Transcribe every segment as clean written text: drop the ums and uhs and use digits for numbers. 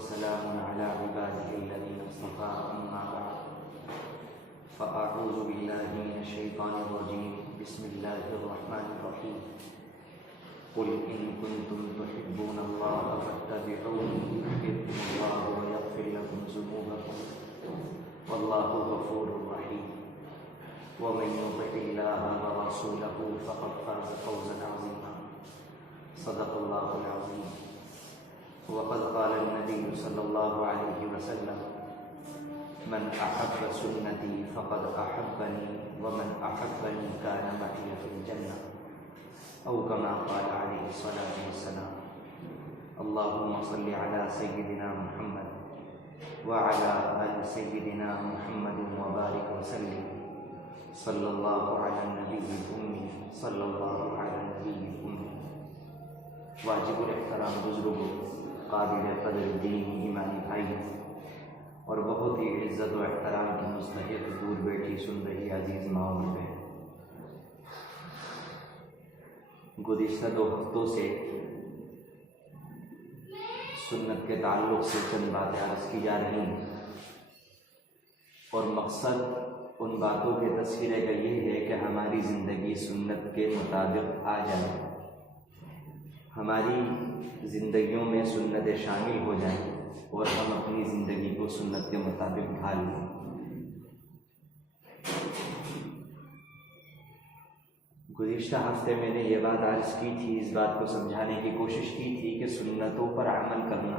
وسلام على عباده الذين اصطفى أما بعد فأعوذ بالله من الشيطان الرجيم بسم الله الرحمن الرحيم قل إن كنتم تحبون الله فاتبعوني يحببكم الله ويغفر لكم ذنوبكم والله غفور رحيم ومن يطع الله ورسوله فقد فاز فوزا عظيما صدق الله العظيم وقد قال النبي صلى الله عليه وسلم من أحب سنتي فقد أحبني ومن أحبني كان معي في الجنة أو كما قال عليه الصلاة والسلام اللهم صل على سيدنا محمد وعلى آل سيدنا محمد وبارك وسلم صلی اللہ علی النبی الأمی صلی اللہ علی النبی الأمی واجب الاحترام بزرگوں، قابل قدر دین ایمانی بھائیوں اور بہت ہی عزت و احترام کی مستحق دور بیٹھی سن رہی عزیز ماؤں میں گزشتہ 2 ہفتوں سے سنت کے تعلق سے چند باتیں عرض کی جا رہی ہیں اور مقصد ان باتوں کے تذکرے کا یہ ہے کہ ہماری زندگی سنت کے مطابق آ جائے، ہماری زندگیوں میں سنتیں شامل ہو جائیں اور ہم اپنی زندگی کو سنت کے مطابق ڈھال لیں۔ گزشتہ ہفتے میں نے یہ بات عرض کی تھی، اس بات کو سمجھانے کی کوشش کی تھی کہ سنتوں پر عمل کرنا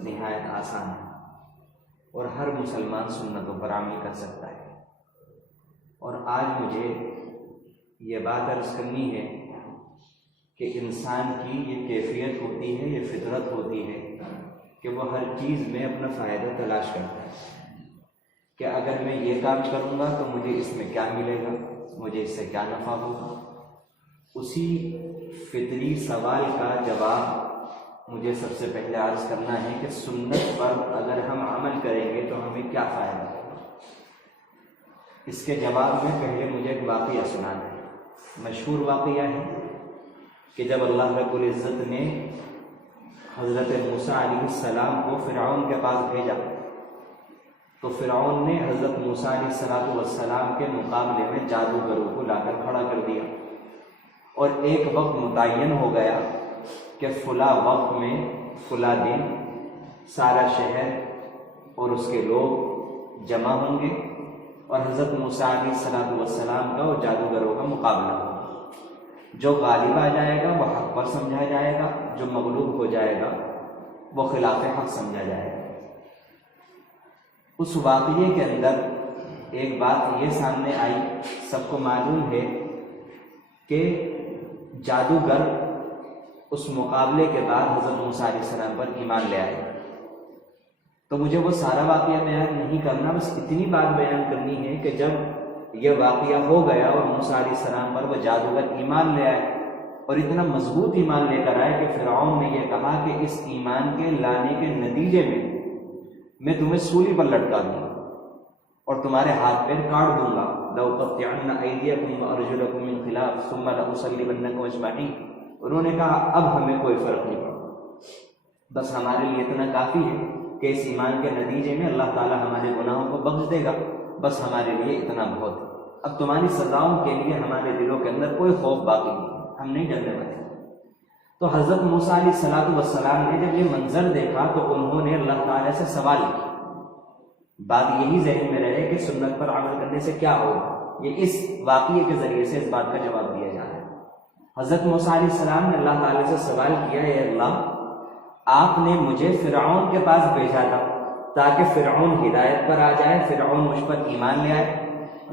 نہایت آسان ہے اور ہر مسلمان سنتوں پر عمل کر سکتا ہے۔ اور آج مجھے یہ بات عرض کرنی ہے کہ انسان کی یہ کیفیت ہوتی ہے، یہ فطرت ہوتی ہے کہ وہ ہر چیز میں اپنا فائدہ تلاش کرتا ہے کہ اگر میں یہ کام کروں گا تو مجھے اس میں کیا ملے گا، مجھے اس سے کیا نفع ہوگا۔ اسی فطری سوال کا جواب مجھے سب سے پہلے عرض کرنا ہے کہ سنت پر اگر ہم عمل کریں گے تو ہمیں کیا فائدہ ہوگا۔ اس کے جواب میں پہلے مجھے ایک واقعہ سنانا ہے۔ مشہور واقعہ ہے کہ جب اللہ رب العزت نے حضرت موسیٰ علیہ السلام کو فرعون کے پاس بھیجا تو فرعون نے حضرت موسیٰ علیہ السلام کے مقابلے میں جادوگروں کو لا کر کھڑا کر دیا اور ایک وقت متعین ہو گیا کہ فلاں وقت میں فلاں دن سارا شہر اور اس کے لوگ جمع ہوں گے اور حضرت موسیٰ علیہ السلام کا اور جادوگروں کا مقابلہ ہوگا۔ جو غالب آ جائے گا وہ حق پر سمجھا جائے گا، جو مغلوب ہو جائے گا وہ خلاف حق سمجھا جائے گا۔ اس واقعے کے اندر ایک بات یہ سامنے آئی، سب کو معلوم ہے کہ جادوگر اس مقابلے کے بعد حضرت موسیٰ علیہ السلام پر ایمان لے آئے۔ تو مجھے وہ سارا واقعہ بیان نہیں کرنا، بس اتنی بات بیان کرنی ہے کہ جب یہ واقعہ ہو گیا اور موسیٰ علیہ السلام پر وہ جادوگر ایمان لے آئے اور اتنا مضبوط ایمان لے کر آئے کہ فرعون نے یہ کہا کہ اس ایمان کے لانے کے نتیجے میں تمہیں سولی پر لٹکا دوں گا اور تمہارے ہاتھ پیر کاٹ دوں گا، لَأُقَطِّعَنَّ أَيْدِيَكُمْ وَأَرْجُلَكُمْ مِنْ خِلَافٍ ثُمَّ لَأُصَلِّبَنَّكُمْ أَجْمَعِينَ۔ انہوں نے کہا اب ہمیں کوئی فرق نہیں پڑتا، بس ہمارے لیے اتنا کافی ہے کہ اس ایمان کے نتیجے میں اللہ تعالیٰ ہمارے گناہوں کو بخش دے گا، بس ہمارے لیے اتنا بہت ہے۔ اب تمہاری سزاؤں کے لیے ہمارے دلوں کے اندر کوئی خوف باقی نہیں، ہم نہیں ڈرنے والے۔ تو حضرت موسیٰ علیہ السلام نے جب یہ منظر دیکھا تو انہوں نے اللہ تعالیٰ سے سوال کیا۔ بات یہی ذہن میں رہے کہ سنت پر عمل کرنے سے کیا ہوگا، یہ اس واقعے کے ذریعے سے اس بات کا جواب دیا جا رہا ہے۔ حضرت موسیٰ علیہ السلام نے اللہ تعالیٰ سے سوال کیا، اے اللہ آپ نے مجھے فرعون کے پاس بھیجا تھا تاکہ فرعون ہدایت پر آ جائے، فرعون مجھ پر ایمان لے آئے،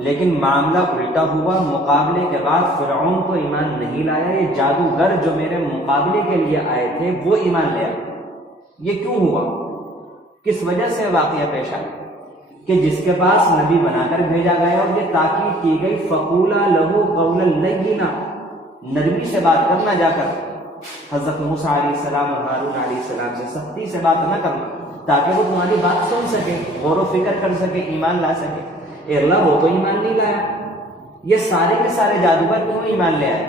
لیکن معاملہ الٹا ہوا، مقابلے کے بعد فرعون تو ایمان نہیں لایا، یہ جادوگر جو میرے مقابلے کے لیے آئے تھے وہ ایمان لے آئے۔ یہ کیوں ہوا، کس وجہ سے واقعہ پیش آیا کہ جس کے پاس نبی بنا کر بھیجا گیا اور یہ تاکید کی گئی فَقُولَا لَهُ قَوْلًا لَيِّنًا، نرمی سے بات کرنا، جا کر حضرت موسیٰ علیہ السلام اور ہارون علیہ السلام سے سختی سے بات نہ کرنا تاکہ وہ تمہاری بات سن سکے، غور و فکر کر سکے، ایمان لا سکے۔ اے اللہ وہ تو ایمان نہیں لایا، یہ سارے کے سارے جادوگر کیوں ایمان لے آئے؟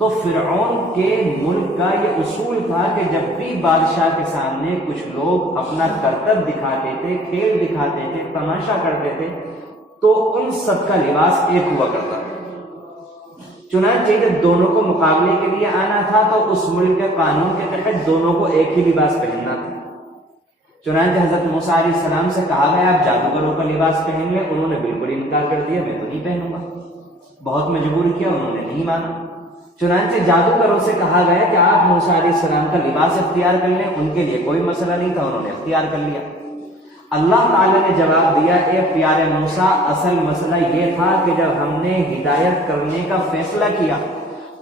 تو فرعون کے ملک کا یہ اصول تھا کہ جب بھی بادشاہ کے سامنے کچھ لوگ اپنا کرتب دکھاتے تھے، کھیل دکھاتے تھے، تماشا کرتے تھے، تو ان سب کا لباس ایک ہوا کرتا تھا۔ چنانچہ جب دونوں کو مقابلے کے لیے آنا تھا تو اس ملک کے قانون کے تحت دونوں کو ایک ہی لباس پہننا تھا۔ چنانچہ حضرت موسیٰ علیہ السلام سے کہا گیا آپ جادوگروں کا لباس پہن لیں، انہوں نے بالکل انکار کر دیا، میں تو نہیں پہنوں گا۔ بہت مجبور کیا، انہوں نے نہیں مانا۔ چنانچہ جادوگروں سے کہا گیا کہ آپ موسیٰ علیہ السلام کا لباس اختیار کر لیں، ان کے لیے کوئی مسئلہ نہیں تھا، انہوں نے اختیار کر لیا۔ اللہ تعالیٰ نے جواب دیا اے پیارے موسیٰ، اصل مسئلہ یہ تھا کہ جب ہم نے ہدایت کرنے کا فیصلہ کیا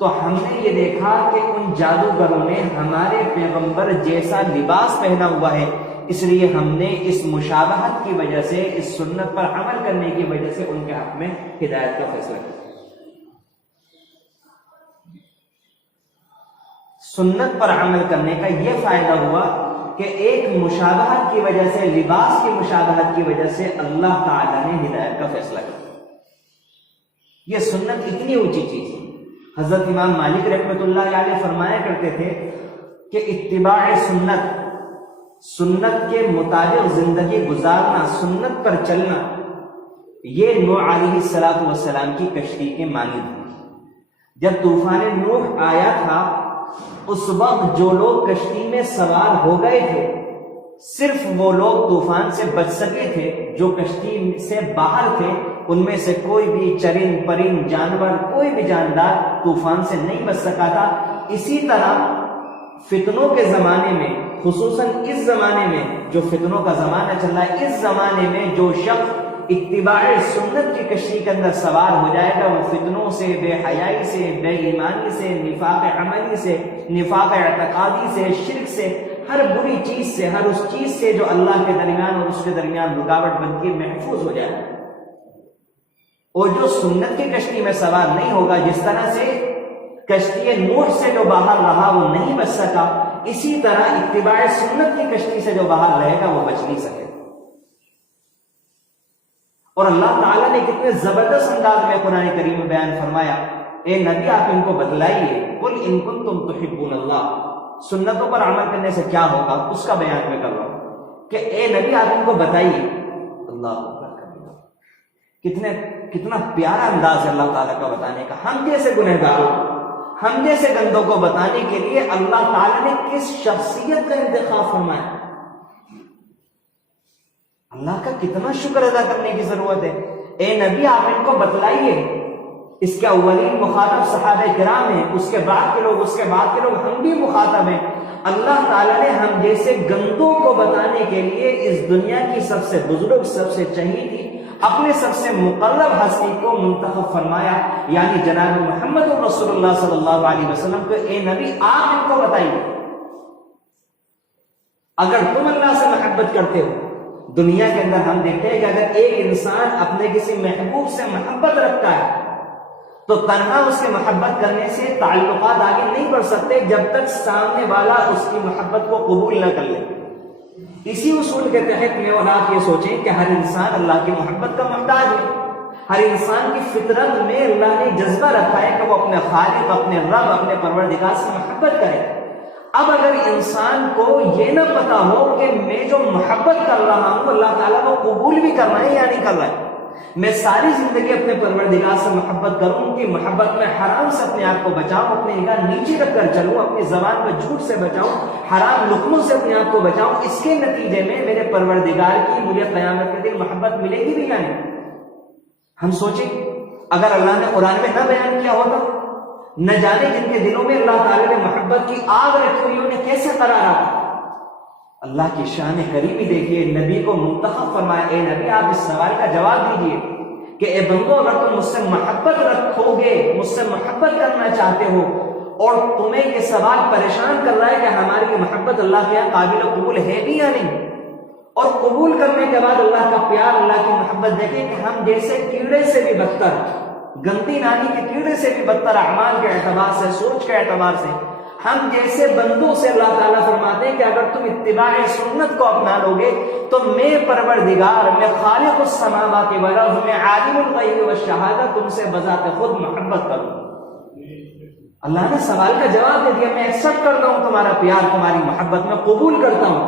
تو ہم نے یہ دیکھا کہ ان جادوگروں نے ہمارے پیغمبر جیسا لباس پہنا ہوا ہے، اس لیے ہم نے اس مشابہت کی وجہ سے، اس سنت پر عمل کرنے کی وجہ سے ان کے حق میں ہدایت کا فیصلہ کیا۔ سنت پر عمل کرنے کا یہ فائدہ ہوا کہ ایک مشابہت کی وجہ سے، لباس کی مشابہت کی وجہ سے اللہ تعالیٰ نے ہدایت کا فیصلہ کیا۔ یہ سنت اتنی اونچی چیز ہے۔ حضرت امام مالک رحمۃ اللہ علیہ فرمایا کرتے تھے کہ اتباع سنت، سنت کے مطابق زندگی گزارنا، سنت پر چلنا، یہ نوح علیہ السلام کی کشتی کے مانند ہے۔ جب طوفان نوح آیا تھا اس وقت جو لوگ کشتی میں سوار ہو گئے تھے، صرف وہ لوگ طوفان سے بچ سکے تھے جو کشتی سے باہر تھے، ان میں سے کوئی بھی چرند پرند جانور، کوئی بھی جاندار طوفان سے نہیں بچ سکا تھا۔ اسی طرح فتنوں کے زمانے میں، خصوصاً اس زمانے میں جو فتنوں کا زمانہ چل رہا ہے، اس زمانے میں جو شخص اتباع سنت کی کشتی کے اندر سوار ہو جائے گا وہ فتنوں سے، بے حیائی سے، بے ایمانی سے، نفاق عملی سے، نفاق اعتقادی سے، شرک سے، ہر بری چیز سے، ہر اس چیز سے جو اللہ کے درمیان اور اس کے درمیان رکاوٹ بنتی ہے، محفوظ ہو جائے گا۔ اور جو سنت کی کشتی میں سوار نہیں ہوگا، جس طرح سے کشتی نوح سے جو باہر رہا وہ نہیں بچ سکا، اسی طرح اتباع سنت کی کشتی سے جو باہر رہے گا وہ بچ نہیں سکے۔ اور اللہ تعالیٰ نے کتنے زبردست انداز میں قرآن کریم میں بیان فرمایا، اے نبی آپ ان کو بتلائیے، قل ان کنتم تحبون اللہ، سنتوں پر عمل کرنے سے کیا ہوگا اس کا بیان میں کر رہا ہوں کہ اے نبی آپ ان کو بتائیے۔ اللہ کتنا پیارا انداز ہے اللہ تعالیٰ کا بتانے کا۔ ہم جیسے گنہگاروں، ہم جیسے گندوں کو بتانے کے لیے اللہ تعالیٰ نے کس شخصیت کا انتخاب فرمایا۔ اللہ کا کتنا شکر ادا کرنے کی ضرورت ہے۔ اے نبی آپ ان کو بتلائیے۔ اس کے اولین مخاطب صحابہ کرام ہیں، اس کے بعد کے لوگ ہم بھی مخاطب ہیں۔ اللہ تعالیٰ نے ہم جیسے گندوں کو بتانے کے لیے اس دنیا کی سب سے بزرگ، سب سے چہیتی، اپنے سب سے مقرب ہستی کو منتخب فرمایا، یعنی جناب محمد رسول اللہ صلی اللہ علیہ وسلم کو اے نبی آپ ان کو بتائیے۔ اگر تم اللہ سے محبت کرتے ہو، دنیا کے اندر ہم دیکھتے ہیں کہ اگر ایک انسان اپنے کسی محبوب سے محبت رکھتا ہے تو تنہا اس کے محبت کرنے سے تعلقات آگے نہیں بڑھ سکتے جب تک سامنے والا اس کی محبت کو قبول نہ کر لے۔ اسی اصول کے تحت میں اور آپ یہ سوچیں کہ ہر انسان اللہ کی محبت کا محتاج ہے۔ ہر انسان کی فطرت میں اللہ نے جذبہ رکھا ہے کہ وہ اپنے خالق، اپنے رب، اپنے پروردگار سے محبت کرے۔ اب اگر انسان کو یہ نہ پتا ہو کہ میں جو محبت کر رہا ہوں اللہ تعالیٰ کو قبول بھی کر رہا ہے یا نہیں کر رہا ہے، میں ساری زندگی اپنے پروردگار سے محبت کروں، ان کی محبت میں حرام سے اپنے آپ کو بچاؤں، اپنی نگاہ نیچے رکھ کر چلوں، اپنی زبان میں جھوٹ سے بچاؤں، حرام لقموں سے اپنے آپ کو بچاؤں، اس کے نتیجے میں میرے پروردگار کی مجھے قیامت کے دن محبت ملے گی بھی یا نہیں؟ ہم سوچیں اگر اللہ نے قرآن میں نہ بیان کیا ہوتا، نہ جانے جن کے دلوں میں اللہ تعالیٰ نے محبت کی آگ رکھی ہوئی انہیں کیسے قرار آتا۔ اللہ کی شان قریبی دیکھیے، نبی کو منتخب فرمایا، اے نبی آپ اس سوال کا جواب دیجئے کہ اے بندو اگر تم مجھ سے محبت رکھو گے، مجھ سے محبت کرنا چاہتے ہو اور تمہیں یہ سوال پریشان کر رہا ہے کہ ہماری یہ محبت اللہ کے یہاں قابل قبول ہے بھی یا نہیں، اور قبول کرنے کے بعد اللہ کا پیار، اللہ کی محبت دیکھیں کہ ہم جیسے کیڑے سے بھی بدتر، گندی نالی کے کیڑے سے بھی بدتر اعمال کے اعتبار سے، سوچ کے اعتبار سے، ہم جیسے بندوں سے اللہ تعالیٰ فرماتے ہیں کہ اگر تم اتباع سنت کو اپنا لو گے تو میں پروردگار، میں خالق السماوات والارض، میں عالم الغیب والشہادہ تم سے بذات خود محبت کروں۔ اللہ نے سوال کا جواب دے دیا، میں ایکسپٹ کرتا ہوں تمہارا پیار، تمہاری محبت میں قبول کرتا ہوں،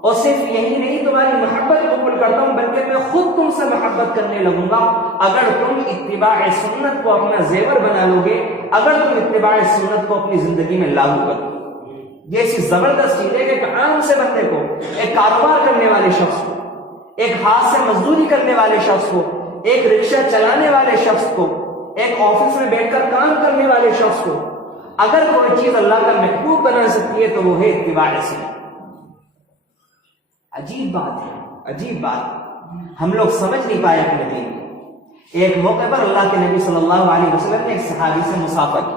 اور صرف یہی نہیں تمہاری محبت قبول کرتا ہوں بلکہ میں خود تم سے محبت کرنے لگوں گا اگر تم اتباع سنت کو اپنا زیور بنا لو گے، اگر تم اتباع سنت کو اپنی زندگی میں لاگو کر لو۔ یہ ایسی زبردست چیز ہے کہ ایک عام سے بندے کو، ایک کاروبار کرنے والے شخص کو، ایک ہاتھ سے مزدوری کرنے والے شخص کو، ایک رکشہ چلانے والے شخص کو، ایک آفس میں بیٹھ کر کام کرنے والے شخص کو اگر کوئی چیز اللہ کا محبوب بنا سکتی ہے تو وہ ہے اتباع سنت۔ عجیب بات ہے، عجیب بات، ہم لوگ سمجھ نہیں پائے اپنے دین کو۔ ایک موقع پر اللہ کے نبی صلی اللہ علیہ وسلم نے ایک صحابی سے مسافہ کی۔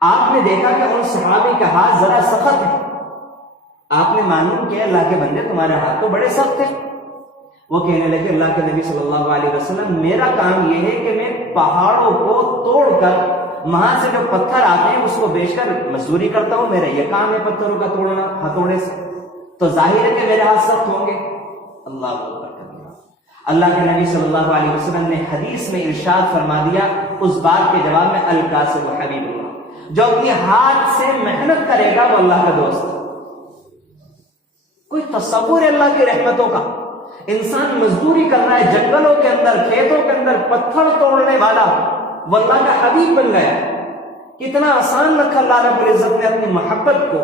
آپ نے دیکھا کہ ان صحابی کا ہاتھ ذرا سخت ہے، آپ نے معلوم کیا اللہ کے بندے تمہارے ہاتھ تو بڑے سخت ہیں۔ وہ کہنے لگے اللہ کے نبی صلی اللہ علیہ وسلم میرا کام یہ ہے کہ میں پہاڑوں کو توڑ کر وہاں سے جو پتھر آتے ہیں اس کو بیچ کر مزدوری کرتا ہوں، میرا یہ کام ہے پتھروں کا توڑنا ہتھوڑے سے، تو ظاہر ہے کہ میرے ہاتھ سخت ہوں گے۔ اللہ اکبر کبیرہ۔ اللہ کے نبی صلی اللہ علیہ وسلم نے حدیث میں ارشاد فرما دیا اس بات کے جواب میں، الکاسب حبیب اللہ، جو اپنی ہاتھ سے محنت کرے گا وہ اللہ کا دوست۔ کوئی تصور ہے اللہ کی رحمتوں کا؟ انسان مزدوری کر رہا ہے جنگلوں کے اندر، کھیتوں کے اندر، پتھر توڑنے والا وہ اللہ کا حبیب بن گیا۔ کتنا آسان رکھا اللہ رب العزت نے اپنی محبت کو،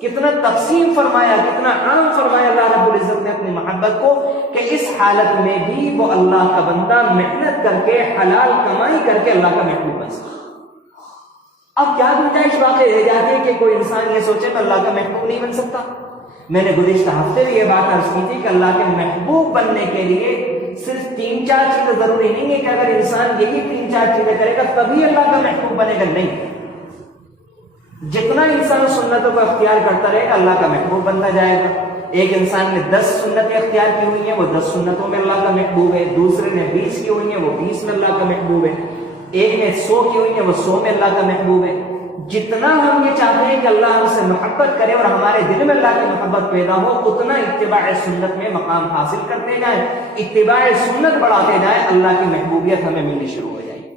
کتنا تقسیم فرمایا، کتنا عام فرمایا اللہ رب العزت نے اپنی محبت کو، کہ اس حالت میں بھی وہ اللہ کا بندہ محنت کر کے حلال کمائی کر کے اللہ کا محبوب بن سکتا۔ اب کیا گنجائش باقی رہ جاتی ہے کہ کوئی انسان یہ سوچے میں اللہ کا محبوب نہیں بن سکتا؟ میں نے گزشتہ ہفتے بھی یہ بات عرض کی تھی کہ اللہ کے محبوب بننے کے لیے صرف 3-4 چیزیں ضروری نہیں ہے کہ اگر انسان یہی 3-4 چیزیں کرے گا تبھی اللہ کا محبوب بنے گا، نہیں۔ جتنا انسان سنتوں کو اختیار کرتا رہے گا اللہ کا محبوب بنتا جائے گا۔ ایک انسان نے 10 سنتیں اختیار کی ہوئی ہیں، وہ 10 سنتوں میں اللہ کا محبوب ہے، دوسرے نے 20 کی ہوئی ہیں، وہ 20 میں اللہ کا محبوب ہے، ایک نے 100 کی ہوئی ہیں، وہ 100 میں اللہ کا محبوب ہے۔ جتنا ہم یہ چاہتے ہیں کہ اللہ ہم سے محبت کرے اور ہمارے دل میں اللہ کی محبت پیدا ہو، اتنا اتباع سنت میں مقام حاصل کرتے جائیں، اتباع سنت بڑھاتے جائیں، اللہ کی محبوبیت ہمیں ملنی شروع ہو جائے گی۔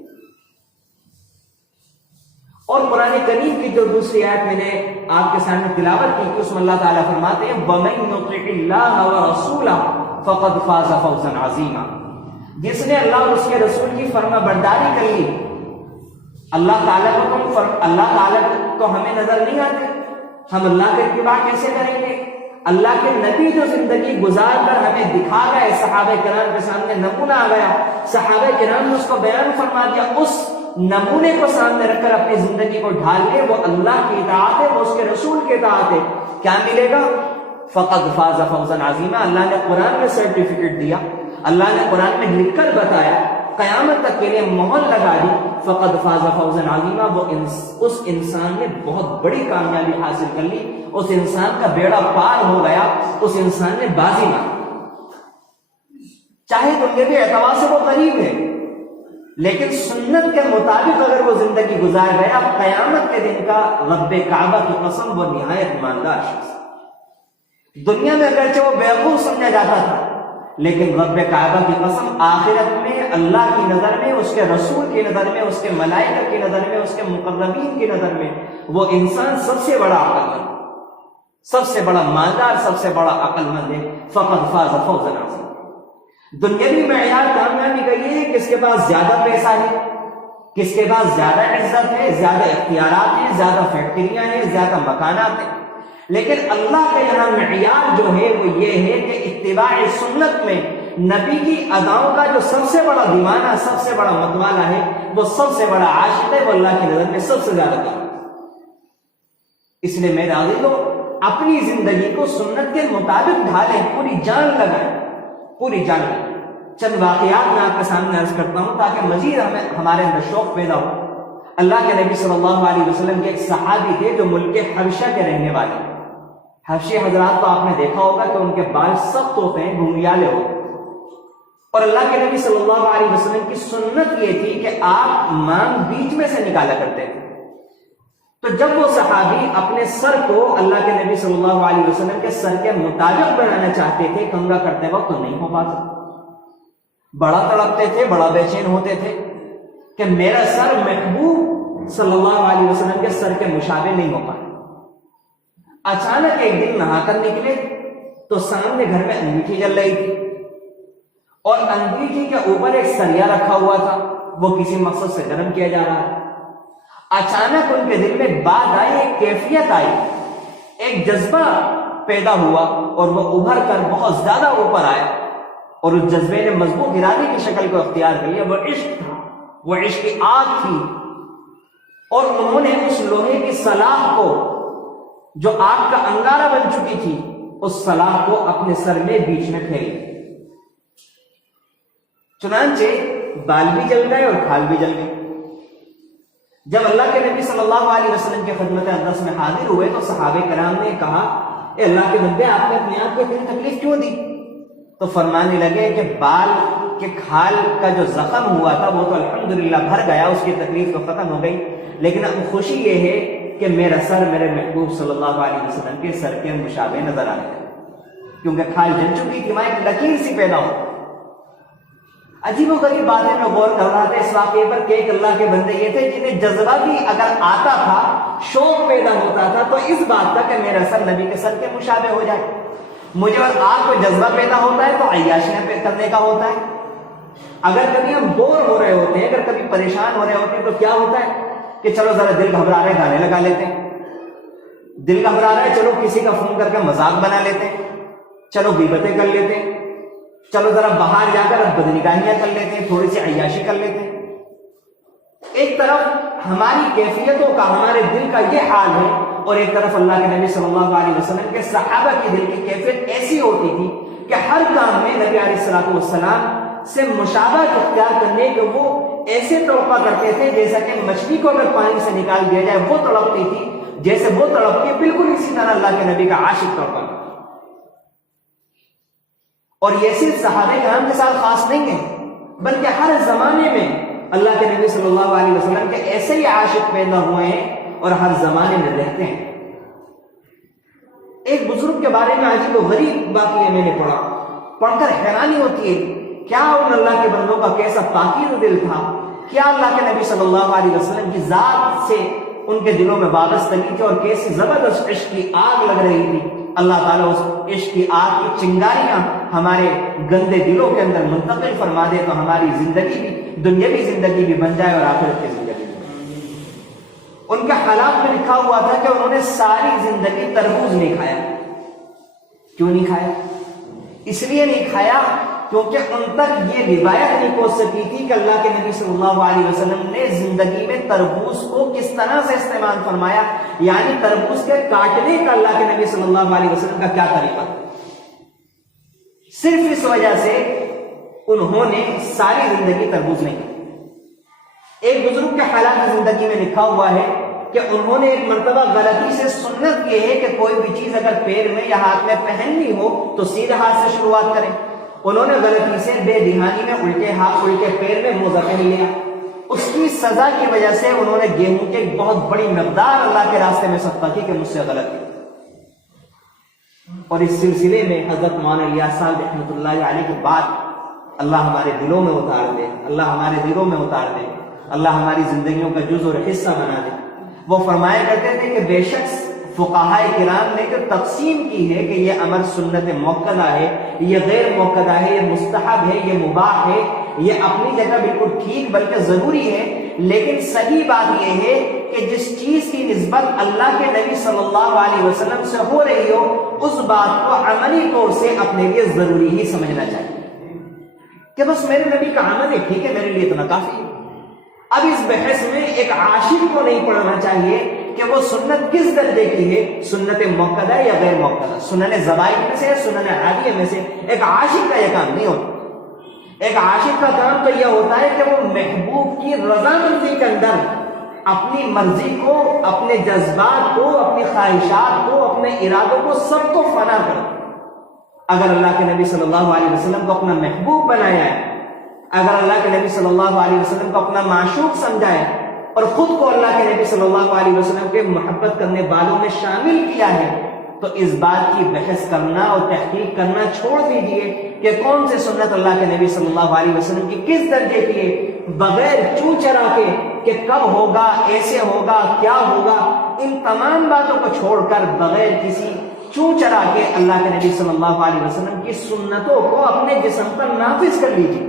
اور قرآن کریم کی جو دوسری آیت میں نے آپ کے سامنے تلاوت کی اس میں اللہ تعالیٰ فرماتے ہیں وَمَن يُطِعِ اللَّهَ وَرَسُولَهُ فَقَدْ فَازَ فَوْزًا عَظِيمًا، جس نے اللہ اور اس کے رسول کی فرما برداری کر لی۔ اللہ تعالیٰ کو ہمیں نظر نہیں آتے، ہم اللہ کے اتباع کیسے کریں گے؟ اللہ کے نبی جو زندگی گزار کر ہمیں دکھا گئے، صحابہ کرام کے سامنے نمونہ آ گیا، صحابہ کرام نے اس کو بیان فرما دیا، اس نمونے کو سامنے رکھ کر اپنی زندگی کو ڈھال لے، وہ اللہ کی اطاعت ہے، وہ اس کے رسول کی اطاعت ہے، کیا ملے گا؟ فقد فاز فوزا عظیما۔ اللہ نے قرآن میں سرٹیفکیٹ دیا، اللہ نے قرآن میں لکھ کر بتایا، قیامت تک کے لیے مہر لگا دی، فقد فاز فوزا عظیما، وہ اس انسان نے بہت بڑی کامیابی حاصل کر لی، اس انسان کا بیڑا پار ہو گیا، اس انسان نے بازی ماری۔ چاہے دنیاوی اعتبار سے وہ قریب ہے لیکن سنت کے مطابق اگر وہ زندگی گزار گیا، قیامت کے دن کا رب کعبہ کی قسم وہ نہایت ایماندار شخص۔ دنیا میں اگرچہ وہ بیوقوف سمجھا جاتا تھا لیکن رب کعبہ کی قسم آخرت میں اللہ کی نظر میں، اس کے رسول کی نظر میں، اس کے ملائکہ کی نظر میں، اس کے مقربین کی نظر میں وہ انسان سب سے بڑا عقل مند، سب سے بڑا مالدار، سب سے بڑا عقل مند ہے۔ فقد فاز فوزا عظیما۔ دنیاوی معیار کامیابی کا یہ ہے کہ کس کے پاس زیادہ پیسہ ہے، کس کے پاس زیادہ عزت ہے، زیادہ اختیارات ہیں، زیادہ فیکٹریاں ہیں، زیادہ مکانات ہیں، لیکن اللہ کے یہاں معیار جو ہے وہ یہ ہے کہ اتباع سنت میں نبی کی اداؤں کا جو سب سے بڑا دیوانہ، سب سے بڑا متوالا ہے، وہ سب سے بڑا عاشق ہے، وہ اللہ کی نظر میں سب سے زیادہ کام۔ اس لیے میرے عزیزو، اپنی زندگی کو سنت کے مطابق ڈھالیں، پوری جان لگائیں، پوری جان لگائیں۔ چند واقعات میں آپ کے سامنے عرض کرتا ہوں تاکہ مزید ہمارے اندر شوق پیدا ہو۔ اللہ کے نبی صلی اللہ علیہ وسلم کے ایک صحابی تھے جو ملک حبشہ کے رہنے والے۔ حبشی حضرات کو آپ نے دیکھا ہوگا کہ ان کے بال سخت ہوتے ہیں، گھنگریالے ہوتے ہیں، اور اللہ کے نبی صلی اللہ علیہ وسلم کی سنت یہ تھی کہ آپ مانگ بیچ میں سے نکالا کرتے تھے۔ تو جب وہ صحابی اپنے سر کو اللہ کے نبی صلی اللہ علیہ وسلم کے سر کے مطابق بنانا چاہتے تھے، کنگھا کرتے وقت تو نہیں ہو پاتا، بڑا تڑپتے تھے، بڑا بے چین ہوتے تھے کہ میرا سر محبوب صلی اللہ علیہ وسلم کے سر کے مشابہ نہیں ہو پائے۔ اچانک ایک دن نہا کر نکلے تو سامنے گھر میں انگیٹھی جل رہی تھی، اور انگیٹھی کے اوپر ایک سریا رکھا ہوا تھا، وہ کسی مقصد سے گرم کیا جا رہا ہے۔ اچانک ان کے دل میں بات آئی، ایک کیفیت آئی، ایک جذبہ پیدا ہوا، اور وہ ابھر کر بہت زیادہ اوپر آیا، اور اس جذبے نے مضبوط ارادے کی شکل کو اختیار کر لیا۔ وہ عشق تھا، وہ عشق کی آگ تھی، اور انہوں نے اس لوہے کی سلاخ کو جو آگ کا انگارہ بن چکی تھی، اس سلاخ کو اپنے سر میں بیچ میں پھیری، چنانچہ بال بھی جل گئے اور کھال بھی جل گئی۔ جب اللہ کے نبی صلی اللہ علیہ وسلم کی خدمت اقدس میں حاضر ہوئے تو صحابہ کرام نے کہا، اے اللہ کے بندے، آپ نے اپنے آپ کو اتنی تکلیف کیوں دی؟ تو فرمانے لگے کہ بال کے کھال کا جو زخم ہوا تھا وہ تو الحمدللہ بھر گیا، اس کی تکلیف تو ختم ہو گئی، لیکن اب خوشی یہ ہے کہ میرا سر میرے محبوب صلی اللہ علیہ وسلم کے سر کے مشابہ نظر آ گیا، کیونکہ کھال جل چکی تھی، وہاں ایک لکیر سی پیدا ہو۔ عجیب و غریب باتیں میں غور کر رہا تھا اس واقعے پر کہ ایک اللہ کے بندے یہ تھے جنہیں جذبہ بھی اگر آتا تھا، شوق پیدا ہوتا تھا تو اس بات کا کہ میرا سر نبی کے سر کے مشابہ ہو جائے۔ مجھے اور آپ کو جذبہ پیدا ہوتا ہے تو عیاشیاں کرنے کا ہوتا ہے۔ اگر کبھی ہم بور ہو رہے ہوتے ہیں، اگر کبھی پریشان ہو رہے ہوتے ہیں تو کیا ہوتا ہے کہ چلو ذرا دل گھبرا رہا ہے، گانے لگا لیتے ہیں، دل گھبرا رہا ہے چلو کسی کا فون کر کے مذاق بنا لیتے ہیں، چلو غیبتیں کر لیتے ہیں، چلو ذرا باہر جا کر بدنگاہیاں کر لیتے ہیں، تھوڑی سی عیاشی کر لیتے ہیں۔ ایک طرف ہماری کیفیتوں کا، ہمارے دل کا یہ حال ہے، اور ایک طرف اللہ کے نبی صلی اللہ علیہ وسلم کے صحابہ کی دل کی کیفیت ایسی ہوتی تھی کہ ہر کام میں نبی علیہ الصلوۃ والسلام سے مشابہت اختیار کرنے کے وہ ایسے تڑپا کرتے تھے جیسا کہ مچھلی کو اگر پانی سے نکال دیا جائے وہ تڑپتی تھی، جیسے وہ تڑپتی، بالکل اسی طرح اللہ کے نبی کا عاشق تڑپا۔ اور یہ صرف صحابہ کرام کے ساتھ خاص نہیں ہے، بلکہ ہر زمانے میں اللہ کے نبی صلی اللہ علیہ وسلم کے ایسے ہی عاشق پیدا ہوئے ہیں اور ہر زمانے میں رہتے ہیں۔ ایک بزرگ کے بارے میں عجیب و غریب واقعہ میں نے پڑھ کر حیرانی ہوتی ہے، کیا ان اللہ کے بندوں کا کیسا پاکیزہ دل تھا، کیا اللہ کے نبی صلی اللہ علیہ وسلم کی ذات سے ان کے دلوں میں وابستگی تھی، اور کیسی زبردست عشق کی آگ لگ رہی تھی۔ اللہ تعالیٰ اس عشق کی آگ کی چنگاریاں ہمارے گندے دلوں کے اندر منتقل فرما دے تو ہماری زندگی بھی، دنیاوی زندگی بھی بن جائے اور آخرت کی زندگی بھی۔ ان کے حالات میں لکھا ہوا تھا کہ انہوں نے ساری زندگی تربوز نہیں کھایا۔ کیوں نہیں کھایا؟ اس لیے نہیں کھایا کیونکہ ان تک یہ روایت نہیں پہنچ سکی تھی کہ اللہ کے نبی صلی اللہ علیہ وسلم نے زندگی میں تربوز کو کس طرح سے استعمال فرمایا، یعنی تربوز کے کاٹنے کا اللہ کے نبی صلی اللہ علیہ وسلم کا کیا طریقہ تھا۔ صرف اس وجہ سے انہوں نے ساری زندگی تربوز نہیں کھائی۔ ایک بزرگ کے حالات زندگی میں لکھا ہوا ہے کہ انہوں نے ایک مرتبہ غلطی سے سنت یہ ہے کہ کوئی بھی چیز اگر پیر میں یا ہاتھ میں پہننی ہو تو سیدھے ہاتھ سے شروعات کریں۔ انہوں نے غلطی سے بے دھیانی میں الٹے ہاتھ الٹے پیر میں موزہ پہن لیا۔ اس کی سزا کی وجہ سے انہوں نے گیہوں کی ایک بہت بڑی مقدار اللہ کے راستے میں صدقہ کی کہ مجھ سے غلطی۔ اور اس سلسلے میں حضرت مولانا الیاس صاحب رحمۃ اللہ علیہ کے بعد اللہ ہمارے دلوں میں اتار دے، اللہ ہمارے دلوں میں اتار دے، اللہ ہماری زندگیوں کا جز اور حصہ بنا دے۔ وہ فرمایا کرتے تھے کہ بے شک فقہائے کرام نے جو تقسیم کی ہے کہ یہ امر سنت موقدہ ہے، یہ غیر موقدہ ہے، یہ مستحب ہے، یہ مباح ہے، یہ اپنی جگہ بالکل ٹھیک بلکہ ضروری ہے، لیکن صحیح بات یہ ہے کہ جس چیز کی نسبت اللہ کے نبی صلی اللہ علیہ وسلم سے ہو رہی ہو اس بات کو عملی طور سے اپنے لیے ضروری ہی سمجھنا چاہیے کہ بس میرے نبی کا عمل ہے، ٹھیک ہے، میرے لیے اتنا کافی ہے۔ اب اس بحث میں ایک عاشق کو نہیں پڑھنا چاہیے کہ وہ سنت کس درجے کی ہے، سنت موقدہ یا غیر موقدہ، سنن زوائد میں سے، سنن عادیہ میں سے۔ ایک عاشق کا یہ کام نہیں ہوتا۔ ایک عاشق کا کام تو یہ ہوتا ہے کہ وہ محبوب کی رضامندی کے اندر اپنی مرضی کو، اپنے جذبات کو، اپنی خواہشات کو، اپنے ارادوں کو سب کو فنا کرے۔ اگر اللہ کے نبی صلی اللہ علیہ وسلم کو اپنا محبوب بنایا ہے، اگر اللہ کے نبی صلی اللہ علیہ وسلم کو اپنا معشوق سمجھا ہے اور خود کو اللہ کے نبی صلی اللہ علیہ وسلم کے محبت کرنے والوں میں شامل کیا ہے، تو اس بات کی بحث کرنا اور تحقیق کرنا چھوڑ دیجئے کہ کون سے سنت اللہ کے نبی صلی اللہ علیہ وسلم کی کس درجے کی ہے، بغیر چوں چرا کے کہ کب ہوگا، ایسے ہوگا، کیا ہوگا، ان تمام باتوں کو چھوڑ کر بغیر کسی چوں چرا کے اللہ کے نبی صلی اللہ علیہ وسلم کی سنتوں کو اپنے جسم پر نافذ کر لیجیے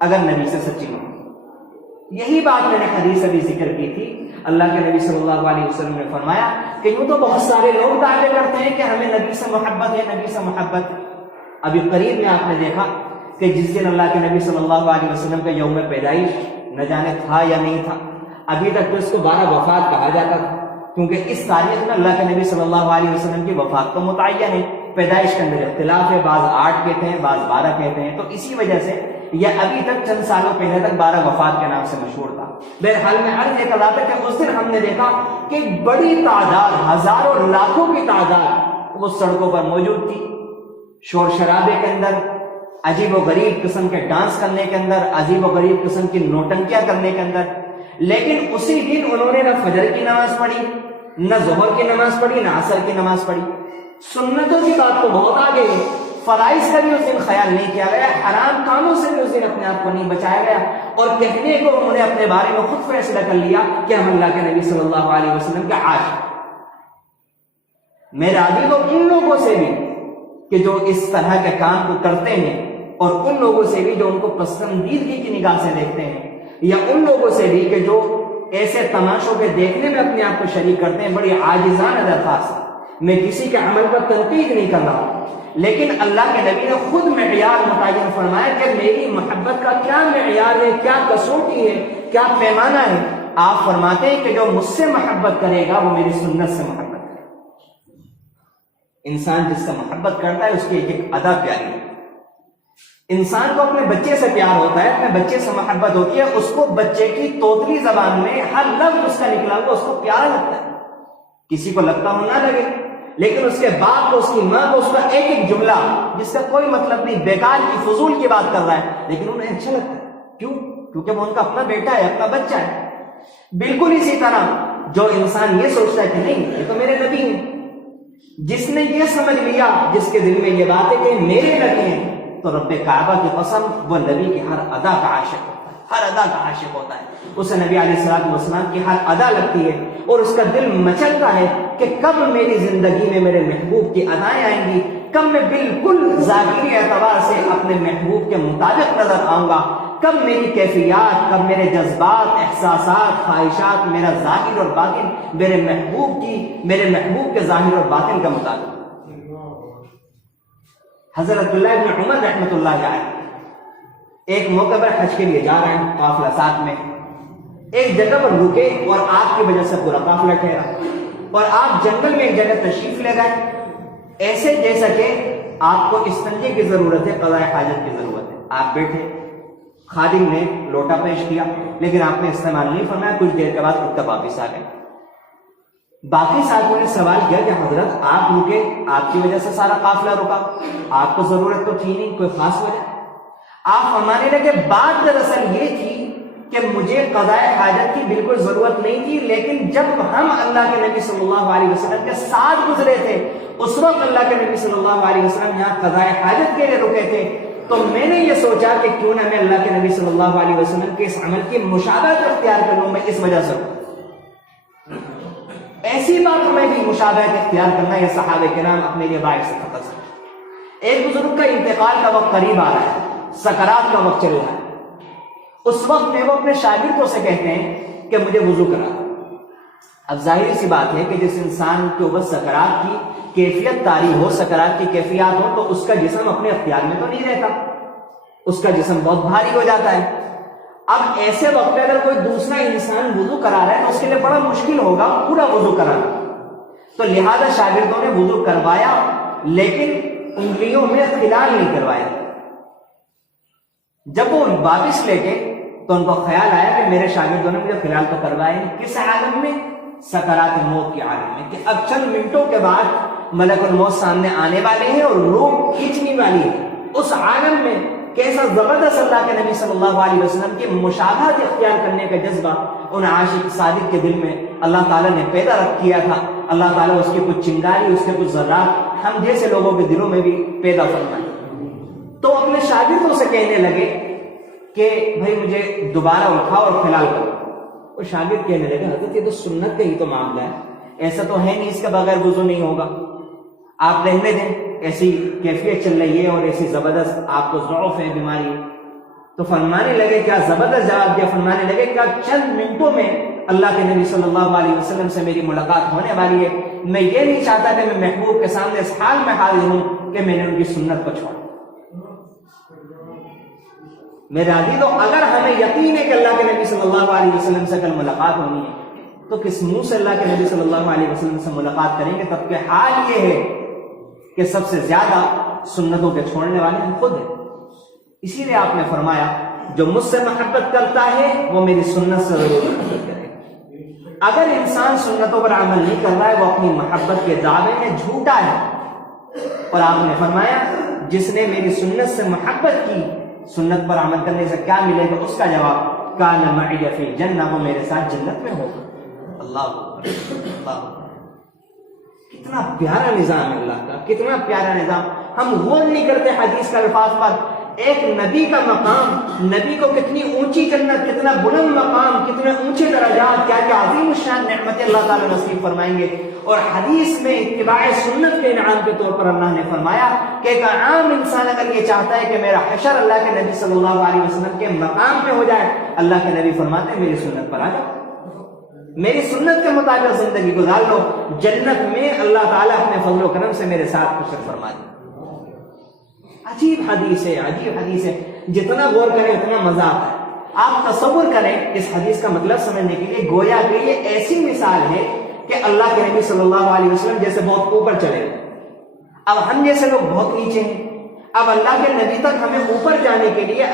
اگر نبی سے سچی ہو۔ یہی بات میں نے حدیث ابھی ذکر کی تھی۔ اللہ کے نبی صلی اللہ علیہ وسلم نے فرمایا کہ یوں تو بہت سارے لوگ دعوے کرتے ہیں کہ ہمیں نبی سے محبت ہے، نبی سے محبت۔ ابھی قریب میں آپ نے دیکھا کہ جس دن اللہ کے نبی صلی اللہ علیہ وسلم کا یوم پیدائش نہ جانے تھا یا نہیں تھا، ابھی تک تو اس کو 12 وفات کہا جاتا تھا، کیونکہ اس تاریخ میں اللہ کے نبی صلی اللہ علیہ وسلم کی وفات تو متعین ہے، پیدائش کے اندر اختلاف ہے، بعض 8 کہتے ہیں، بعض 12 کہتے ہیں، تو اسی وجہ سے یہ ابھی تک چند سالوں پہلے تک 12 وفات کے نام سے مشہور تھا۔ بہرحال میں عرض یہ کر رہا تھا کہ اس دن ہم نے دیکھا کہ بڑی تعداد، ہزاروں لاکھوں کی تعداد وہ سڑکوں پر موجود تھی، شور شرابے کے اندر، عجیب و غریب قسم کے ڈانس کرنے کے اندر، عجیب و غریب قسم کی نوٹنکیاں کرنے کے اندر، لیکن اسی دن انہوں نے نہ فجر کی نماز پڑھی، نہ ظہر کی نماز پڑھی، نہ عصر کی نماز پڑھی۔ سنتوں کی بات تو بہت آگے ہے، فرائض کا بھی اس دن خیال نہیں کیا گیا، حرام کاموں سے بھی اس دن اپنے آپ کو نہیں بچایا گیا، اور کہنے کو انہوں نے اپنے بارے میں خود فیصلہ کر لیا کہ ہم اللہ کے نبی صلی اللہ علیہ وسلم کے عاشق۔ میرے عزیزوں، ان لوگوں سے بھی کہ جو اس طرح کے کام کو کرتے ہیں، اور ان لوگوں سے بھی جو ان کو پسندیدگی کی نگاہ سے دیکھتے ہیں، یا ان لوگوں سے بھی کہ جو ایسے تماشوں کے دیکھنے میں اپنے آپ کو شریک کرتے ہیں، بڑی عاجزانہ درخواست۔ میں کسی کے عمل پر تنقید نہیں کر رہا ہوں، لیکن اللہ کے نبی نے خود معیار متعین فرمایا کہ میری محبت کا کیا معیار ہے، کیا کسوٹی ہے، کیا پیمانہ ہے۔ آپ فرماتے ہیں کہ جو مجھ سے محبت کرے گا وہ میری سنت سے محبت کرے گا۔ انسان جس سے محبت کرتا ہے اس کی ایک ادا پیاری ہے۔ انسان کو اپنے بچے سے پیار ہوتا ہے، اپنے بچے سے محبت ہوتی ہے، اس کو بچے کی توتلی زبان میں ہر لفظ اس کا نکلا ہوا اس کو پیارا لگتا ہے، کسی کو لگتا ہو نہ لگے، لیکن اس کے باپ کو، اس کی ماں کو، اس کا ایک ایک جملہ جس کا کوئی مطلب نہیں، بیکار کی، فضول کی بات کر رہا ہے، لیکن انہیں اچھا لگتا ہے۔ کیوں؟ کیونکہ وہ ان کا اپنا بیٹا ہے، اپنا بچہ ہے۔ بالکل اسی طرح جو انسان یہ سوچتا ہے کہ نہیں یہ تو میرے نبی ہیں، جس نے یہ سمجھ لیا، جس کے دل میں یہ بات ہے کہ میرے نبی ہیں، تو رب کعبہ کی قسم وہ نبی کی ہر ادا کا عاشق ہوتا ہے، ہر ادا کا عاشق ہوتا ہے۔ اسے نبی علیہ الصلوۃ والسلام کی ہر ادا لگتی ہے، اور اس کا دل مچلتا ہے کہ کب میری زندگی میں میرے محبوب کی ادائیں آئیں گی، کب میں بالکل ظاہری اعتبار سے اپنے محبوب کے مطابق نظر آؤں گا، کب میری کیفیات، کب میرے جذبات، احساسات، خواہشات، میرا ظاہر اور باطن میرے محبوب کے ظاہر اور باطن کا مطابق۔ حضرت عبداللہ ابن عمر رحمۃ اللہ علیہ ایک موقع پر حج کے لیے جا رہے ہیں، قافلہ ساتھ میں، ایک جگہ پر رکے اور آگ کی وجہ سے پورا قافلہ ٹھہرا، اور آپ جنگل میں ایک جگہ تشریف لے گئے، ایسے جیسا کہ آپ کو استنجے کی ضرورت ہے، قضاء حاجت کی ضرورت ہے۔ آپ بیٹھے، خادم نے لوٹا پیش کیا، لیکن آپ نے استعمال نہیں فرمایا، کچھ دیر کے بعد اٹھ کر واپس آ گئے۔ باقی ساتھیوں نے سوال کیا کہ حضرت آپ رکے، آپ کی وجہ سے سارا قافلہ رکا، آپ کو ضرورت تو تھی نہیں، کوئی خاص وجہ؟ آپ فرمانے لگے بات دراصل یہ تھی کہ مجھے قضاء حاجت کی بالکل ضرورت نہیں تھی، لیکن جب ہم اللہ کے نبی صلی اللہ علیہ وسلم کے ساتھ گزرے تھے، اس وقت اللہ کے نبی صلی اللہ علیہ وسلم یہاں قضاء حاجت کے لیے رکے تھے، تو میں نے یہ سوچا کہ کیوں نہ میں اللہ کے نبی صلی اللہ علیہ وسلم کے اس عمل کی مشابہت اختیار کر لوں، میں اس وجہ سے ایسی بات میں بھی مشابہت اختیار کرنا یہ صحابہ کرام اپنے لیے باعث فخر ہے۔ ایک بزرگ کا انتقال کا وقت قریب آ رہا ہے، سکرات کا وقت چل رہا ہے، اس وقت میں وہ اپنے شاگردوں سے کہتے ہیں کہ مجھے وضو کرا۔ اب ظاہر سی بات ہے کہ جس انسان کے اوپر سکرات کی کیفیت طاری ہو، سکرات کی کیفیات ہو، تو اس کا جسم اپنے اختیار میں تو نہیں رہتا، اس کا جسم بہت بھاری ہو جاتا ہے۔ اب ایسے وقت میں اگر کوئی دوسرا انسان وضو کرا رہا ہے تو اس کے لیے بڑا مشکل ہوگا پورا وضو کرانا، تو لہذا شاگردوں نے وضو کروایا، لیکن انگلیوں میں خلال نہیں کروایا۔ جب وہ واپس لے کے تو ان کو خیال آیا کہ میرے شاگردوں نے مجھے خلال تو کروایا نہیں، کس عالم میں؟ سکرات موت کے عالم میں، کہ اب چند منٹوں کے بعد ملک الموت سامنے آنے والے ہیں اور روح کھینچنے والی ہے، اس عالم میں کیسا زبردست اللہ کے نبی صلی اللہ علیہ وسلم کی مشابہت اختیار کرنے کا جذبہ ان عاشق صادق کے دل میں اللہ تعالیٰ نے پیدا کیا تھا۔ اللہ تعالیٰ اس کی کچھ چنگاری، اس کے کچھ ذرات ہم جیسے لوگوں کے دلوں میں بھی پیدا فرمائے۔ تو اپنے شاگردوں سے کہنے لگے کہ بھائی مجھے دوبارہ اٹھاؤ اور کھلا کرو. وہ شاگرد کہنے لگا حضرت یہ تو سنت کا ہی تو معاملہ ہے, ایسا تو ہے نہیں اس کے بغیر وضو نہیں ہوگا, آپ رہنے دیں, ایسی کیفیت چل رہی ہے اور ایسی زبردست آپ کو ضعف ہے, بیماری ہے. تو فرمانے لگے, کیا زبردست جواب دیا, فرمانے لگے کیا چند منٹوں میں اللہ کے نبی صلی اللہ علیہ وسلم سے میری ملاقات ہونے والی ہے, میں یہ نہیں چاہتا کہ میں محبوب کے سامنے اس حال میں حاضر ہوں کہ میں نے ان کی سنت کو چھوڑا. میرے عزیزو, اگر ہمیں یقین ہے کہ اللہ کے نبی صلی اللہ علیہ وسلم سے کل ملاقات ہونی ہے تو کس منہ سے اللہ کے نبی صلی اللہ علیہ وسلم سے ملاقات کریں گے؟ تب کہ حال یہ ہے کہ سب سے زیادہ سنتوں کے چھوڑنے والے ہم خود ہیں. اسی لیے آپ نے فرمایا جو مجھ سے محبت کرتا ہے وہ میری سنت سے ضرور محبت کرے. اگر انسان سنتوں پر عمل نہیں کر رہا ہے وہ اپنی محبت کے دعوے میں جھوٹا ہے. اور آپ نے فرمایا جس نے میری سنت سے محبت کی, سنت پر عمل کرنے سے کیا ملے گا؟ اس کا جواب کان معی فی الجنہ, وہ میرے ساتھ جنت میں ہوگا. اللہ اللہ, کتنا پیارا نظام ہے اللہ کا, کتنا پیارا نظام. ہم غور نہیں کرتے حدیث کا الفاظ پر. ایک نبی کا مقام, نبی کو کتنی اونچی جنت, کتنا بلند مقام, کتنے اونچے درجات, کیا کیا عظیم الشان نعمت اللہ تعالیٰ نصیب فرمائیں گے. اور حدیث میں اتباع سنت کے انعام کے طور پر اللہ نے فرمایا کہ ایک عام انسان اگر یہ چاہتا ہے کہ میرا حشر اللہ کے نبی صلی اللہ علیہ وسلم کے مقام پہ ہو جائے, اللہ کے نبی فرماتے ہیں میری سنت پر آ جاؤ, میری سنت کے مطابق زندگی گزار لو, جنت میں اللہ تعالیٰ اپنے فضل و کرم سے میرے ساتھ حشر فرما دے. عجیب حدیث ہے, عجیب حدیث ہے. جتنا غور کریں اتنا مزہ آتا ہے. آپ تصور کریں اس حدیث کا مطلب سمجھنے کے لیے, گویا کہ یہ ایسی مثال ہے کہ اللہ کے نبی صلی اللہ علیہ وسلم جیسے بہت اوپر چلے گئے, اب ہم جیسے لوگ بہت نیچے ہیں. اب اللہ کے نبی تک ہمیں اوپر جانے کے لیے,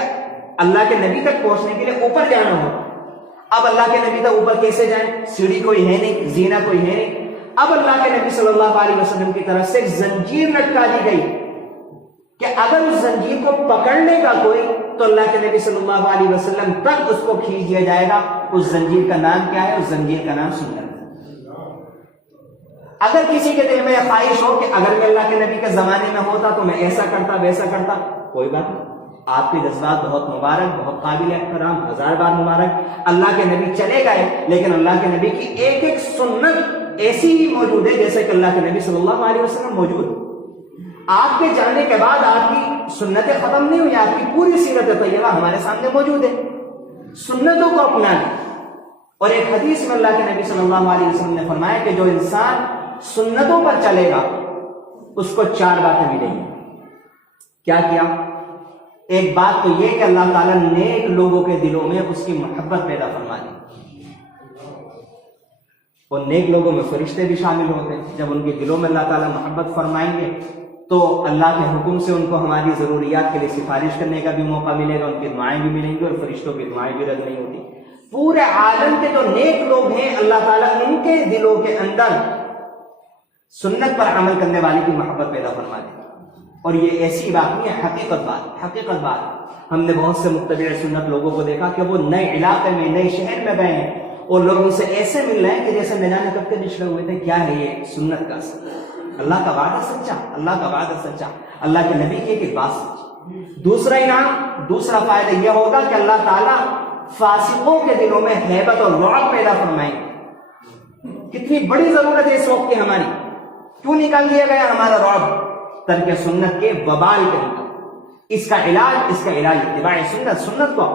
اللہ کے نبی تک پہنچنے کے لیے اوپر جانا ہوگا. اب اللہ کے نبی تک اوپر کیسے جائیں؟ سیڑھی کوئی ہے نہیں, زینہ کوئی ہے نہیں. اب اللہ کے نبی صلی اللہ علیہ وسلم کی طرف سے زنجیر لٹکا دی گئی کہ اگر اس زنجیر کو پکڑنے کا کوئی تو اللہ کے نبی صلی اللہ علیہ وسلم تک اس کو کھینچ دیا جائے گا. اس زنجیر کا نام کیا ہے؟ اس زنجیر کا نام سنت. اگر کسی کے دل میں یہ خواہش ہو کہ اگر میں اللہ کے نبی کے زمانے میں ہوتا تو میں ایسا کرتا ویسا کرتا, کوئی بات نہیں. آپ کے جذبات بہت مبارک, بہت قابل احترام, ہزار بار مبارک. اللہ کے نبی چلے گئے لیکن اللہ کے نبی کی ایک ایک سنت ایسی ہی موجود ہے جیسے کہ اللہ کے نبی صلی اللہ علیہ وسلم موجود ہے. آپ کے جانے کے بعد آپ کی سنتیں ختم نہیں ہوئی, آپ کی پوری سیرت طیبہ ہمارے سامنے موجود ہے. سنتوں کو اپنانا. اور ایک حدیث میں اللہ کے نبی صلی اللہ علیہ وسلم نے فرمایا کہ جو انسان سنتوں پر چلے گا اس کو 4 باتیں ملیں گی. کیا کیا؟ ایک بات تو یہ کہ اللہ تعالیٰ نیک لوگوں کے دلوں میں اس کی محبت پیدا فرما دی, اور نیک لوگوں میں فرشتے بھی شامل ہوتے ہیں. جب ان کے دلوں میں اللہ تعالیٰ محبت فرمائیں گے تو اللہ کے حکم سے ان کو ہماری ضروریات کے لیے سفارش کرنے کا بھی موقع ملے گا, ان کی دعائیں بھی ملیں گی, اور فرشتوں کی دعائیں بھی رد نہیں ہوتی. پورے عالم کے جو نیک لوگ ہیں اللہ تعالیٰ ان کے دلوں کے اندر سنت پر عمل کرنے والی کی محبت پیدا فرما دے. اور یہ ایسی بات نہیں ہے, حقیقت بات, حقیقت بات. ہم نے بہت سے متبع سنت لوگوں کو دیکھا کہ وہ نئے علاقے میں, نئے شہر میں گئے ہیں اور لوگ ان سے ایسے مل رہے ہیں کہ جیسے میں جانے کب کے نشڑے ہوئے تھے. کیا ہے یہ سنت کا اثر؟ اللہ کا وعدہ سچا, اللہ کا وعدہ سچا, اللہ کے نبی کی ایک بات سچی. دوسرا انعام, دوسرا فائدہ یہ ہوگا کہ اللہ تعالیٰ فاسقوں کے دلوں میں ہیبت اور رعب پیدا فرمائیں. کتنی بڑی ضرورت ہے اس وقت کی ہماری. کیوں نکال دیا گیا ہمارا رعب؟ ترک سنت کے وبال کے اندر. اس کا علاج اتباع سنت, سنت کو.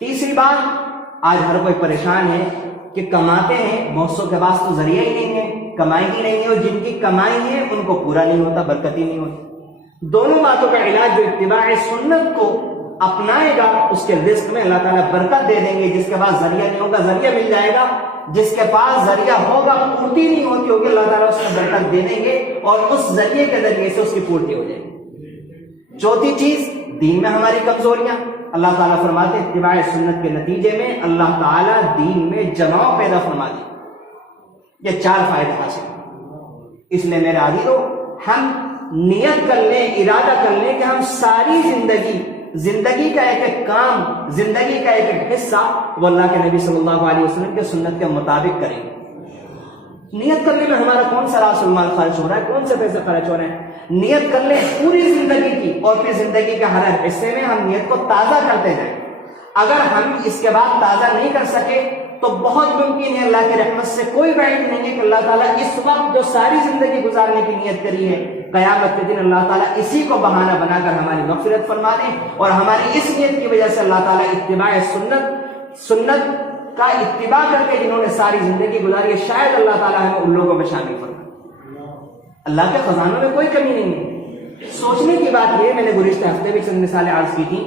تیسری بات, آج ہر کوئی پریشان ہے کہ کماتے ہیں, بہت سو کے پاس تو ذریعہ ہی نہیں ہے, کمائی ہی نہیں ہے, اور جن کی کمائی ہے ان کو پورا نہیں ہوتا, برکت ہی نہیں ہوتی. دونوں باتوں کا علاج جو اتباع سنت کو اپنائے گا اس کے رزق میں اللہ تعالیٰ برکت دے دیں گے. جس کے پاس ذریعہ نہیں ہوگا ذریعہ مل جائے گا, جس کے پاس ذریعہ ہوگا پورتی نہیں ہوتی ہوگی, اللہ تعالیٰ اس میں برکت دے دیں گے اور اس ذریعے کے ذریعے سے اس کی پورتی ہو جائے گی. چوتھی چیز, دین میں ہماری کمزوریاں. اللہ تعالیٰ فرماتے ہیں اتباع سنت کے نتیجے میں اللہ تعالیٰ دین میں جماؤ پیدا فرما دے. یہ 4 فائدے حاصل. اس لیے میرے عزیزو, ہم نیت کر لیں, ارادہ کر لیں کہ ہم ساری زندگی کا ایک ایک کام, زندگی کا ایک ایک حصہ وہ اللہ کے نبی صلی اللہ علیہ وسلم کے سنت کے مطابق کریں گے. نیت کرنے میں ہمارا کون سا راس المال خرچ ہو رہا ہے، کون سے پیسے خرچ ہو رہے ہیں. نیت کر لیں پوری زندگی کی، اور پھر زندگی کے ہر حصے میں ہم نیت کو تازہ کرتے جائیں. اگر ہم اس کے بعد تازہ نہیں کر سکے تو بہت ممکن ہے اللہ کی رحمت سے کوئی بعید نہیں ہے کہ اللہ تعالیٰ اس وقت جو ساری زندگی گزارنے کی نیت کری ہے، قیامت کے دن اللہ تعالیٰ اسی کو بہانہ بنا کر ہماری مغفرت فرما دیں، اور ہماری اس نیت کی وجہ سے اللہ تعالیٰ اتباع سنت کا اتباع کر کے جنہوں نے ساری زندگی گزاری ہے، شاید اللہ تعالیٰ ہمیں ان لوگوں میں شامل فرمائے. اللہ کے خزانوں میں کوئی کمی نہیں ہے. سوچنے کی بات یہ، میں نے گزشتہ ہفتے بھی چند مثالیں عرض کی تھی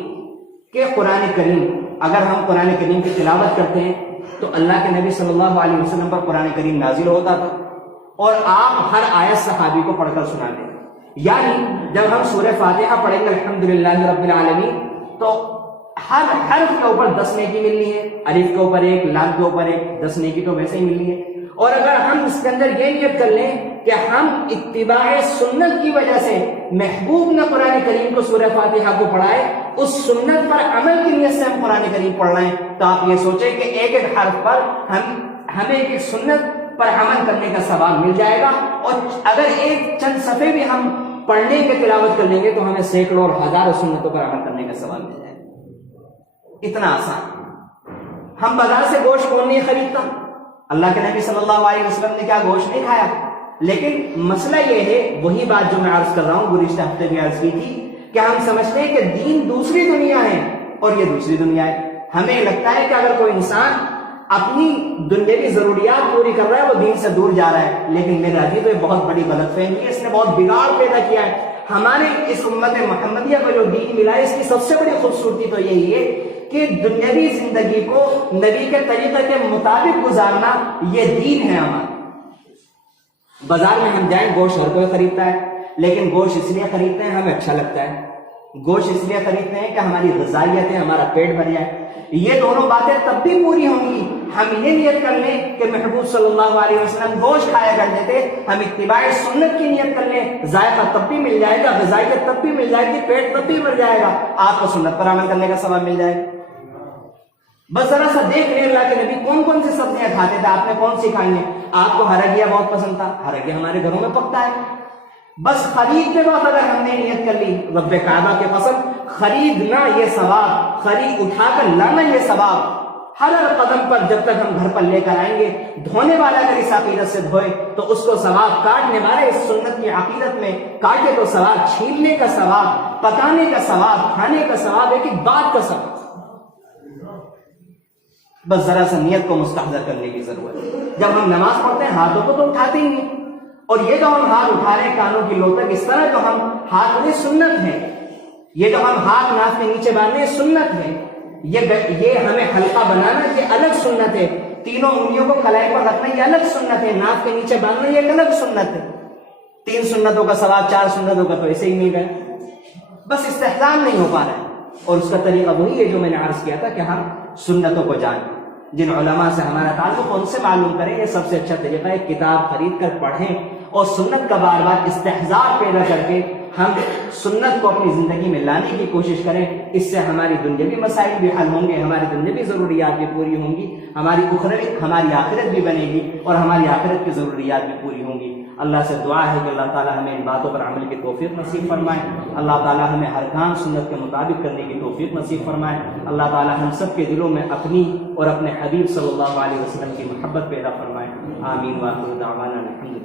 کہ قرآن کریم، اگر ہم قرآن کریم کی تلاوت کرتے ہیں تو اللہ کے نبی صلی اللہ علیہ وسلم پر قرآن کریم نازل ہوتا تھا، اور آپ ہر آیت صحابی کو پڑھ کر سنا دیں. یعنی جب ہم سورہ فاتحہ پڑھیں گے الحمدللہ رب العالمین، تو ہر حرف کے اوپر 10 نیکی ملنی ہے، الف کے اوپر 1، لام کے اوپر 1، 10 نیکی تو ویسے ہی ملنی ہے. اور اگر ہم اس کے اندر یہ نیت کر لیں کہ ہم اتباع سنت کی وجہ سے محبوب نے قرآن کریم کو سورہ فاتحہ کو پڑھائے، اس سنت پر عمل کی نیت سے ہم قرآن کریم پڑھ رہے ہیں، تو آپ یہ سوچیں کہ ایک ایک حرف پر ہمیں ایک سنت پر عمل کرنے کا ثواب مل جائے گا. اور اگر ایک چند صفحے بھی ہم پڑھنے کے تلاوت کر لیں گے تو ہمیں سینکڑوں اور ہزاروں سنتوں پر عمل کرنے کا ثواب مل جائے گا. اتنا آسان. ہم بازار سے گوشت کون نہیں خریدتا؟ اللہ کے نبی صلی اللہ علیہ وسلم نے کیا گوشت نہیں کھایا؟ لیکن مسئلہ یہ ہے، وہی بات جو میں عرض کر رہا ہوں، گزشتہ ہفتے بھی عرض کی تھی، کہ ہم سمجھتے ہیں کہ دین دوسری دنیا ہے اور یہ دوسری دنیا ہے. ہمیں لگتا ہے کہ اگر کوئی انسان اپنی دنیاوی ضروریات پوری کر رہا ہے وہ دین سے دور جا رہا ہے. لیکن میرا عزیز، تو یہ بہت بڑی غلط فہمی ہے، اس نے بہت بگاڑ پیدا کیا ہے. ہمارے اس امت محمدیہ کو جو دین ملا ہے، اس کی سب سے بڑی خوبصورتی تو یہی ہے کہ دنیاوی زندگی کو نبی کے طریقے کے مطابق گزارنا، یہ دین ہے ہمارا. بازار میں ہم جائیں، گوشت ہر کوئی خریدتا ہے، لیکن گوشت اس لیے خریدتے ہیں ہمیں اچھا لگتا ہے، گوشت اس لیے خریدتے ہیں کہ ہماری غذائیت ہے، ہمارا پیٹ بھر جائے. یہ دونوں باتیں تب بھی پوری ہوں گی ہم یہ نیت کر لیں کہ محبوب صلی اللہ علیہ وسلم گوشت کھایا کرتے تھے، ہم اتباع سنت کی نیت کر لیں، ذائقہ تب بھی مل جائے گا، غذائیت تب بھی مل جائے گی، پیٹ تب بھی بھر جائے گا، آپ کو سنت پر عمل کرنے کا ثواب مل جائے گا. بس ذرا سا دیکھ لیں اللہ کے نبی کون کون سی سبزیاں کھاتے تھے، آپ نے کون سی کھائی ہیں. آپ کو ہرگیہ بہت پسند تھا، ہرگیہ ہمارے گھروں میں پکتا ہے. بس خرید کے بعد اگر ہم نے نیت کر لی رب کعبہ کے قسم، خریدنا یہ ثواب، خرید اٹھا کر لانا یہ ثواب، ہر قدم پر جب تک ہم گھر پر لے کر آئیں گے، دھونے والا اگر اس عقیدت سے دھوئے تو اس کو ثواب، کاٹنے والا اس سنت کی عقیدت میں کاٹے تو ثواب، چھیلنے کا ثواب، پکانے کا ثواب، کھانے کا ثواب، ایک ایک بات کا ثواب. بس ذرا سا نیت کو مستحضر کرنے کی ضرورت ہے. جب ہم نماز پڑھتے ہیں ہاتھوں کو تو اٹھاتے ہی نہیں، اور یہ جو ہم ہاتھ اٹھا رہے ہیں کانوں کی لو تک، اس طرح جو ہم ہاتھ میں سنت ہے، یہ جو ہم ہاتھ ناک کے نیچے باندھنے سنت ہے، یہ ہمیں حلقہ بنانا یہ الگ سنت ہے، تینوں انگلیوں کو کلائی پر رکھنا یہ الگ سنت ہے، ناک کے نیچے باندھنا یہ ایک الگ سنت ہے. 3 سنتوں کا ثواب 4 سنتوں کا تو ایسے ہی مل گئے. بس استحکام نہیں ہو پا رہا ہے، اور اس کا طریقہ وہی ہے جو میں نے عرض کیا تھا کہ ہم سنتوں کو جانیں. جن علماء سے ہمارا تعلق ان سے معلوم کریں، یہ سب سے اچھا طریقہ ہے. کتاب خرید کر پڑھیں اور سنت کا بار بار استحضار پیدا کر کے ہم سنت کو اپنی زندگی میں لانے کی کوشش کریں. اس سے ہماری دنیاوی مسائل بھی حل ہوں گے، ہماری دنیاوی ضروریات بھی پوری ہوں گی، ہماری آخرت بھی بنے گی، اور ہماری آخرت کی ضروریات بھی پوری ہوں گی. اللہ سے دعا ہے کہ اللہ تعالیٰ ہمیں ان باتوں پر عمل کی توفیق نصیب فرمائے. اللہ تعالیٰ ہمیں ہر کام سنت کے مطابق کرنے کی توفیق نصیب فرمائے. اللہ تعالیٰ ہم سب کے دلوں میں اپنی اور اپنے حبیب صلی اللہ علیہ وسلم کی محبت پیدا فرمائے. آمین. وآخر دعوانا الحمدللہ.